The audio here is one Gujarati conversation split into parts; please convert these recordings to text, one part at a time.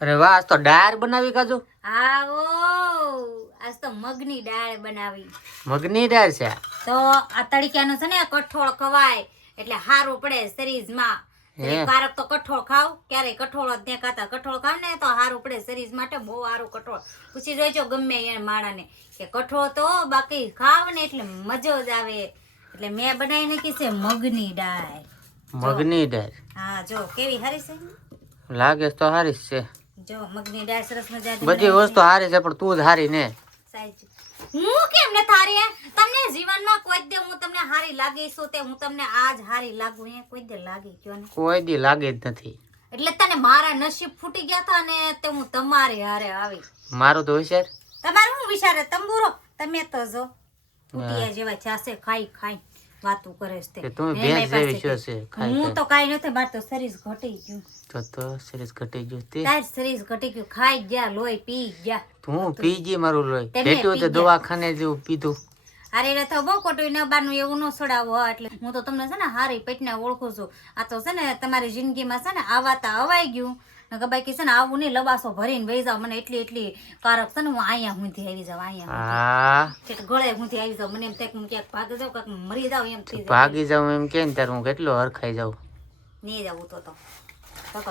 અરે વાહ, આજ તો દાળ બનાવી કાજુ. હા ઓ આજ તો મગની દાળ બનાવી. મગની દાળ છે તો આ તડક્યાનું છે ને કઠોળ ખવાય એટલે હારું પડે શરીરમાં. ક્યારેક તો કઠોળ ખાવ, ક્યારેક કઠોળ જ ને ખાતા. કઠોળ ખાવ ને તો હારું પડે શરીર માટે, બહુ હારું કઠોળ. પૂછી જોઈજો ગમે એ માણાને કે કઠોળ તો બાકી ખાવ ને એટલે મજો જ આવે. એટલે મેં બનાવી નાખી છે મગની દાળ. મગની દાળ. હા જો કેવી હારી છે. લાગે તો હારી જ છે. જો મગની દાળ સરસ મજાની બધી વસ્તુ હારી છે પણ તું જ હારી ને. હું કેમ ને થારી તમને જીવનમાં કોઈ દે હું તમને હારી લાગી છું તે હું તમને આજ હારી લાગુ હે કોઈ દે લાગી કયો ને કોઈ દી લાગે જ નથી. એટલે તને મારા નસીબ ફૂટી ગયા હતા ને તે હું તમારી હારે આવી. મારું તો વિચાર તમારું હું વિચારે તંબુરો તમે તો જો ફૂટિયા જેવા ચાસે ખાઈ ખાઈ વાતું કરે છે તું ભેંસ જેવી છો છે. હું તો કાઈ નથી, માર તો શરીર ઘટી ગયું. તો શરીર ઘટી ગયું તે તાર શરીર ઘટી ગયું, ખાઈ ગયા લોહી પી ગયા. તું પી ગઈ મારું લોહી. પેટ્યું તો દવાખાને જેવું પીધું. અરે રે તો બહુ ખોટું ન બાનું એવું ન છોડાવો. એટલે હું તો તમને છે ને હારી પેટને ઓળખું છું. આ તો છે ને તમારી જિંદગીમાં છે ને આવાતા અવાઈ ગયું ને બાકી છે ને આવું નહીં લવાસો ભરીને વહી જાવ. મને એટલી કારક છે ને હું અહીંયા હુંથી આવી જાવ. અહીંયા ગળે હુંથી આવી જાવ. મને એમ થાય કે હું ક્યાંક ભાગી જાઉં, ક્યાંક મરી જાવ. એમ થઈ ભાગી જાવ એમ કે ને ત્યારે હું કેટલો હરખાઈ જાઉં. નહીં જવું તો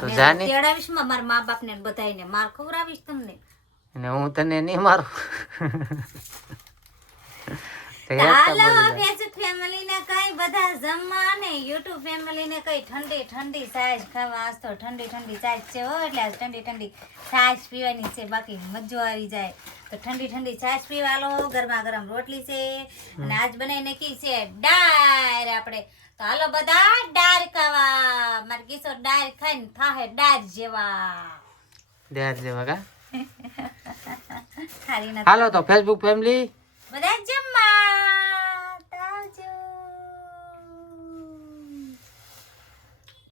તેડાવીશ મારા મા બાપ ને બધાને માર ખવડાવીશ તમને. અને હું તને નહીં મારું. હાલો ફેસબુક ફેમિલી ને કઈ બધા જમવા ને યુટ્યુબ ફેમિલી ને કઈ ઠંડી ઠંડી છાશ ખાવા. આજ તો ઠંડી ઠંડી છાશ છે હો, એટલે આજ ઠંડી ઠંડી છાશ પીવાની છે. બાકી મજો આવી જાય તો ઠંડી ઠંડી છાશ પીવા લો. ગરમા ગરમ રોટલી છે અને આજ બનાવી નાખી છે દાળ આપણે. તો હાલો બધા દાળ ખાવા. મારે કિશોર દાળ ખાઈને થાહે દાળ જેવા. દાળ જેવા કા. હાલો તો ફેસબુક ફેમિલી બધા જ